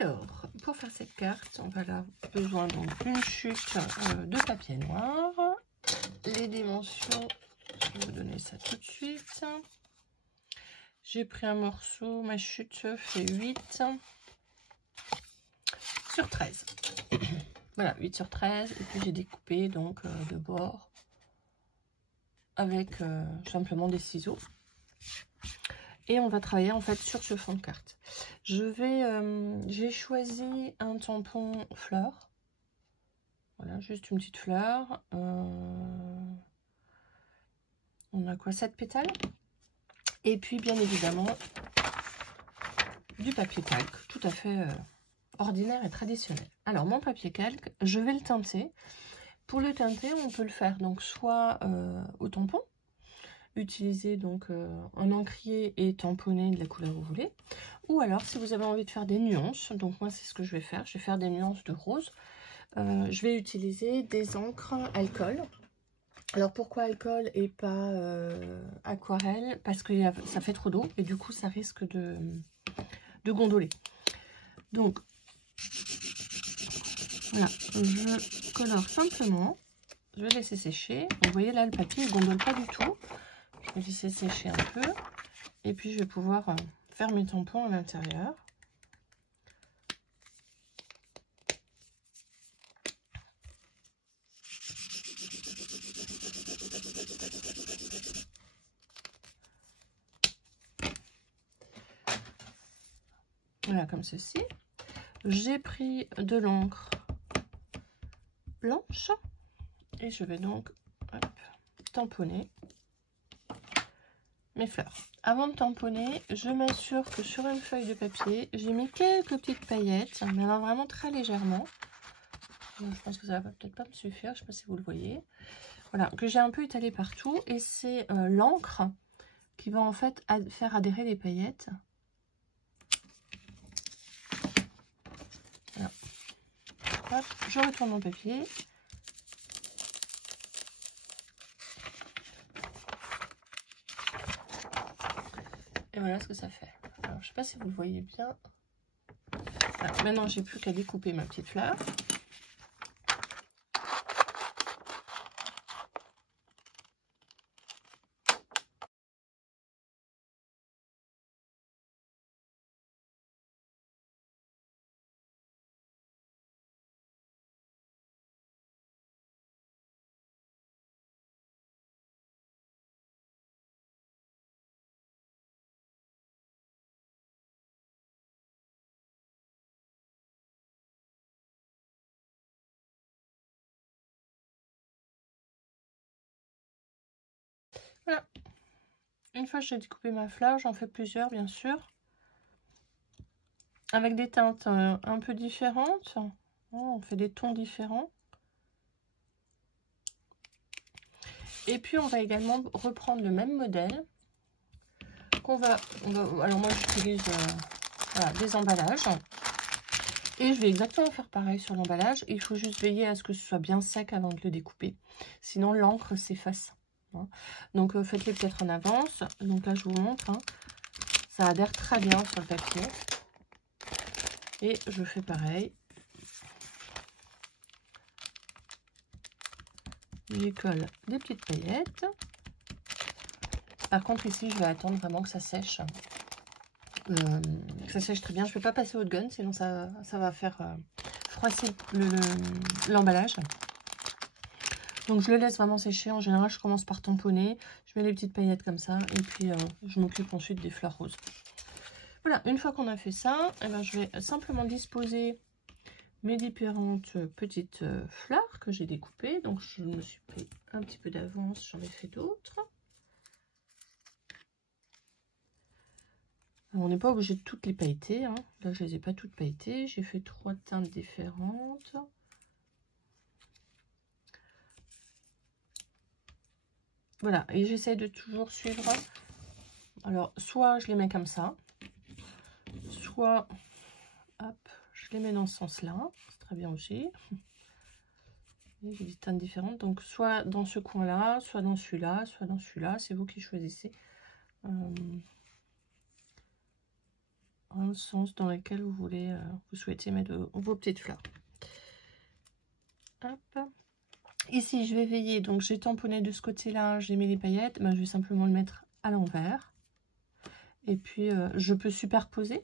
Alors, pour faire cette carte, on va avoir besoin donc d'une chute de papier noir. Les dimensions, je vais vous donner ça tout de suite. J'ai pris un morceau, ma chute fait 8 sur 13. Voilà, 8 sur 13. Et puis j'ai découpé donc de bord avec simplement des ciseaux. Et on va travailler en fait sur ce fond de carte. J'ai choisi un tampon fleur. Voilà, juste une petite fleur. On a quoi, 7 pétales. Et puis bien évidemment du papier calque, tout à fait ordinaire et traditionnel. Alors mon papier calque, je vais le teinter. Pour le teinter, on peut le faire donc soit au tampon, utiliser donc un encrier et tamponner de la couleur que vous voulez, ou alors si vous avez envie de faire des nuances, donc moi c'est ce que je vais faire des nuances de rose. Je vais utiliser des encres alcool. Alors pourquoi alcool et pas aquarelle? Parce que ça fait trop d'eau et du coup ça risque de gondoler. Donc voilà, je colore simplement, je vais laisser sécher. Donc, vous voyez là le papier ne gondole pas du tout. Je vais laisser sécher un peu et puis je vais pouvoir faire mes tampons à l'intérieur. Voilà, comme ceci. J'ai pris de l'encre blanche et je vais donc tamponner mes fleurs. Avant de tamponner, je m'assure que sur une feuille de papier, j'ai mis quelques petites paillettes, mais alors vraiment très légèrement. Donc, je pense que ça va peut-être pas me suffire, je ne sais pas si vous le voyez. Voilà, que j'ai un peu étalé partout et c'est l'encre qui va en fait faire adhérer les paillettes. Voilà. Hop, je retourne mon papier. Et voilà ce que ça fait. Alors, je sais pas si vous le voyez bien. Alors, maintenant, j'ai plus qu'à découper ma petite fleur. Voilà. Une fois que j'ai découpé ma fleur, j'en fais plusieurs, bien sûr. Avec des teintes un peu différentes. On fait des tons différents. Et puis, on va également reprendre le même modèle. Alors, moi, j'utilise voilà, des emballages. Et je vais exactement faire pareil sur l'emballage. Il faut juste veiller à ce que ce soit bien sec avant de le découper. Sinon, l'encre s'efface. Donc, faites-les peut-être en avance. Donc là, je vous montre. Ça adhère très bien sur le papier. Et je fais pareil. J'y colle des petites paillettes. Par contre, ici, je vais attendre vraiment que ça sèche. Que ça sèche très bien. Je ne vais pas passer au gun, sinon ça va faire froisser l'emballage. Donc, je le laisse vraiment sécher. En général, je commence par tamponner. Je mets les petites paillettes comme ça. Et puis, je m'occupe ensuite des fleurs roses. Voilà, une fois qu'on a fait ça, eh ben, je vais simplement disposer mes différentes petites fleurs que j'ai découpées. Donc, je me suis pris un petit peu d'avance. J'en ai fait d'autres. On n'est pas obligé de toutes les pailleter. Hein. Là, je ne les ai pas toutes pailletées. J'ai fait 3 teintes différentes. Voilà, et j'essaie de toujours suivre. Alors, soit je les mets comme ça, soit hop, je les mets dans ce sens-là. C'est très bien aussi. J'ai des teintes différentes. Donc, soit dans ce coin-là, soit dans celui-là, soit dans celui-là. C'est vous qui choisissez. dans le sens dans lequel vous voulez, vous souhaitez mettre vos petites fleurs. Hop. Ici, je vais veiller, donc j'ai tamponné de ce côté-là, j'ai mis les paillettes, ben, je vais simplement le mettre à l'envers. Et puis, je peux superposer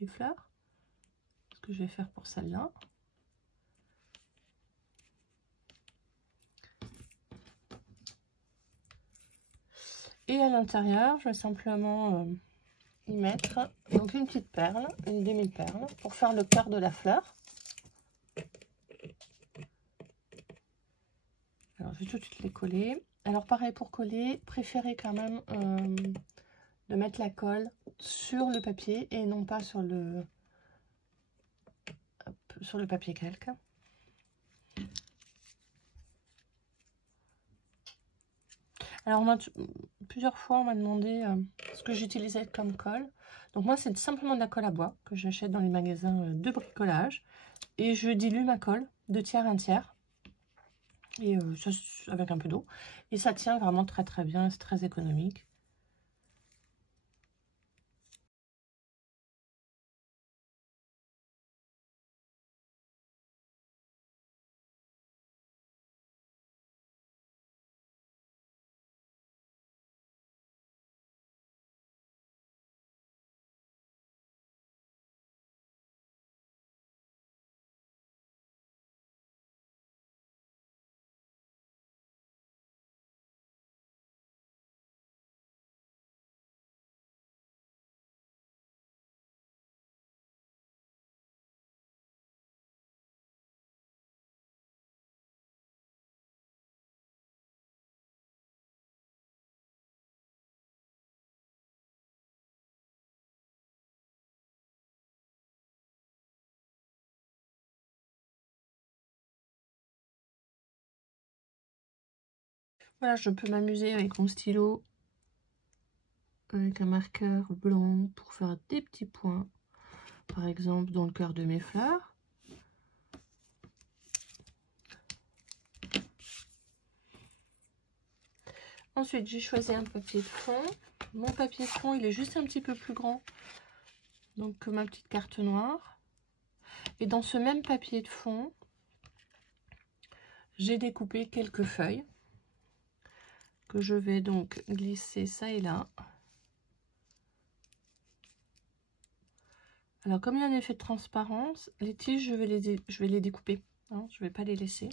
les fleurs, ce que je vais faire pour celle-là. Et à l'intérieur, je vais simplement y mettre donc une petite perle, une demi-perle, pour faire le cœur de la fleur. Alors, je vais tout de suite les coller. Alors, pareil pour coller, préférez quand même de mettre la colle sur le papier et non pas sur le papier calque. Alors, plusieurs fois, on m'a demandé ce que j'utilisais comme colle. Donc, moi, c'est simplement de la colle à bois que j'achète dans les magasins de bricolage. Et je dilue ma colle, 2 tiers, 1 tiers. Et ça, avec un peu d'eau. Et ça tient vraiment très très bien, c'est très économique. Voilà, je peux m'amuser avec mon stylo, avec un marqueur blanc pour faire des petits points, par exemple dans le cœur de mes fleurs. Ensuite, j'ai choisi un papier de fond. Mon papier de fond, il est juste un petit peu plus grand donc que ma petite carte noire. Et dans ce même papier de fond, j'ai découpé quelques feuilles que je vais donc glisser ça et là. Alors, comme il y a un effet de transparence, les tiges, je vais les découper. Hein, je ne vais pas les laisser.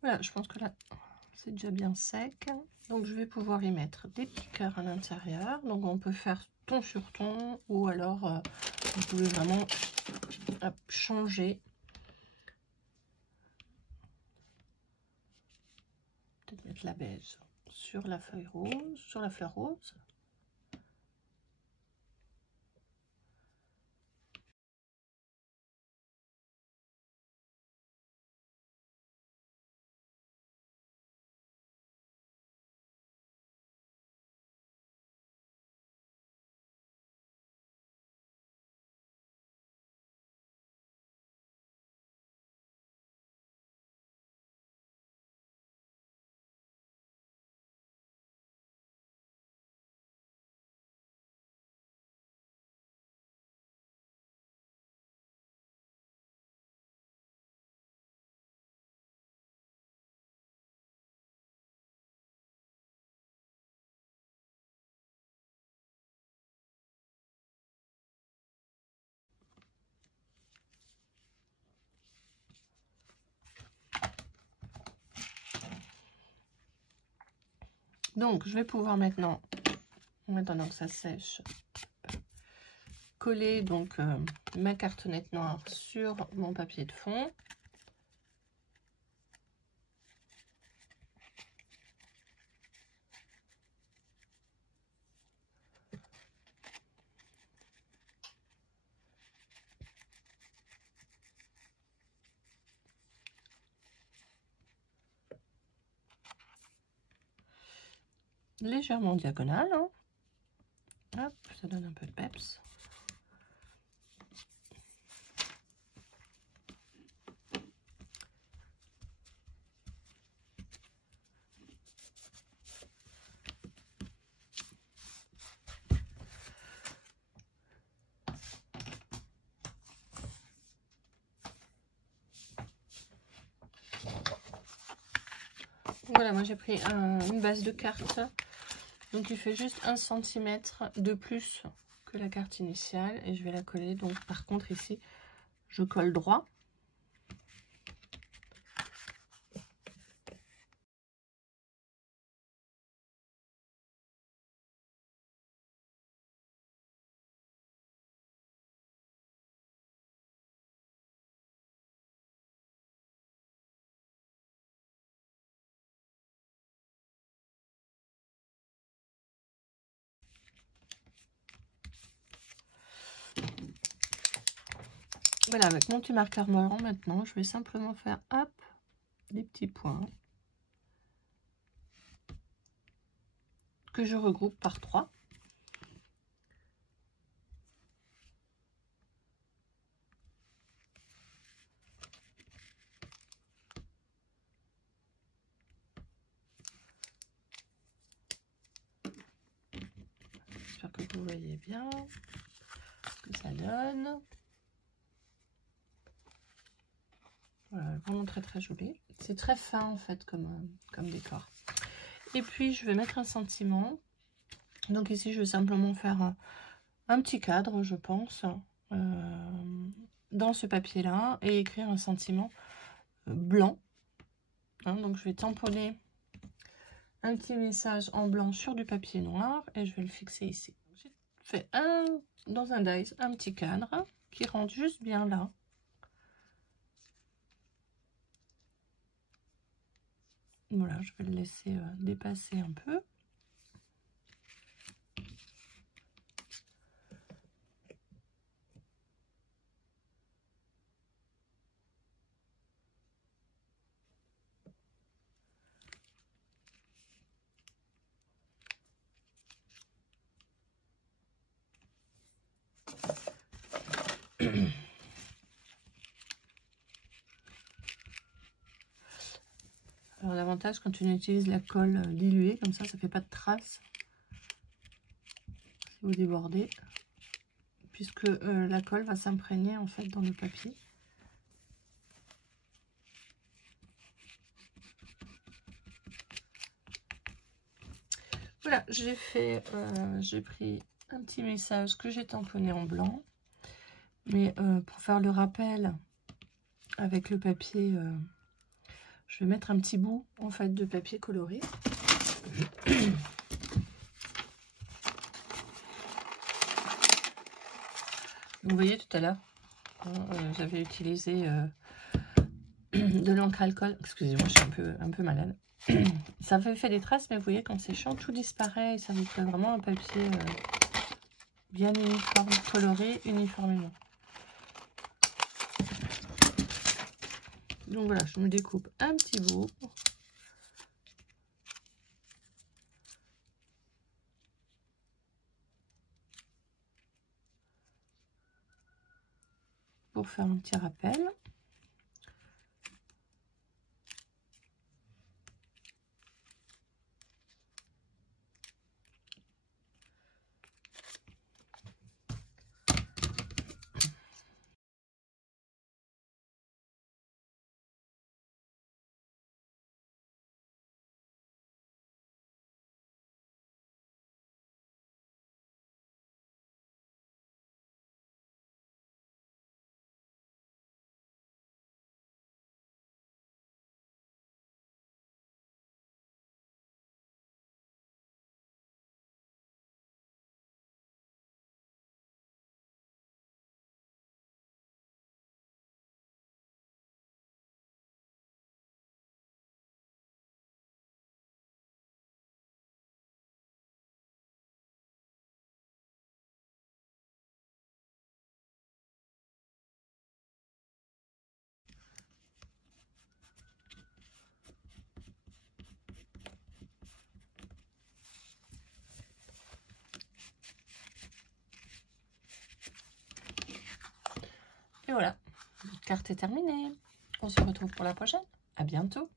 Voilà, je pense que là, c'est déjà bien sec. Donc, je vais pouvoir y mettre des petits cœurs à l'intérieur. Donc, on peut faire ton sur ton ou alors, vous pouvez vraiment changer. Peut-être mettre la beige sur la feuille rose, sur la fleur rose. Donc, je vais pouvoir maintenant, en attendant que ça sèche, coller donc ma cartonnette noire sur mon papier de fond. Légèrement diagonale, hein. Hop, ça donne un peu de peps. Voilà, moi j'ai pris une base de carte, donc il fait juste 1 cm de plus que la carte initiale et je vais la coller. Donc par contre ici, je colle droit. Voilà, avec mon petit marqueur marron maintenant, je vais simplement faire hop, des petits points que je regroupe par 3. J'espère que vous voyez bien ce que ça donne. Voilà, vraiment très joli. C'est très fin en fait comme décor. Et puis je vais mettre un sentiment. Donc ici je vais simplement faire un petit cadre, je pense, dans ce papier là et écrire un sentiment blanc. Hein, donc je vais tamponner un petit message en blanc sur du papier noir et je vais le fixer ici. J'ai fait dans un dies un petit cadre qui rentre juste bien là. Voilà, je vais le laisser dépasser un peu. Alors l'avantage quand on utilise la colle diluée, comme ça fait pas de traces si vous débordez, puisque la colle va s'imprégner en fait dans le papier. Voilà, j'ai pris un petit message que j'ai tamponné en blanc, mais pour faire le rappel avec le papier, je vais mettre un petit bout en fait de papier coloré. Vous voyez tout à l'heure, j'avais utilisé de l'encre alcool. Excusez-moi, je suis un peu malade. Ça fait des traces, mais vous voyez, quand c'est chaud, tout disparaît et ça vous fait vraiment un papier bien uniforme, coloré uniformément. Donc voilà, je me découpe un petit bout. Pour faire un petit rappel. Et voilà, notre carte est terminée. On se retrouve pour la prochaine. À bientôt.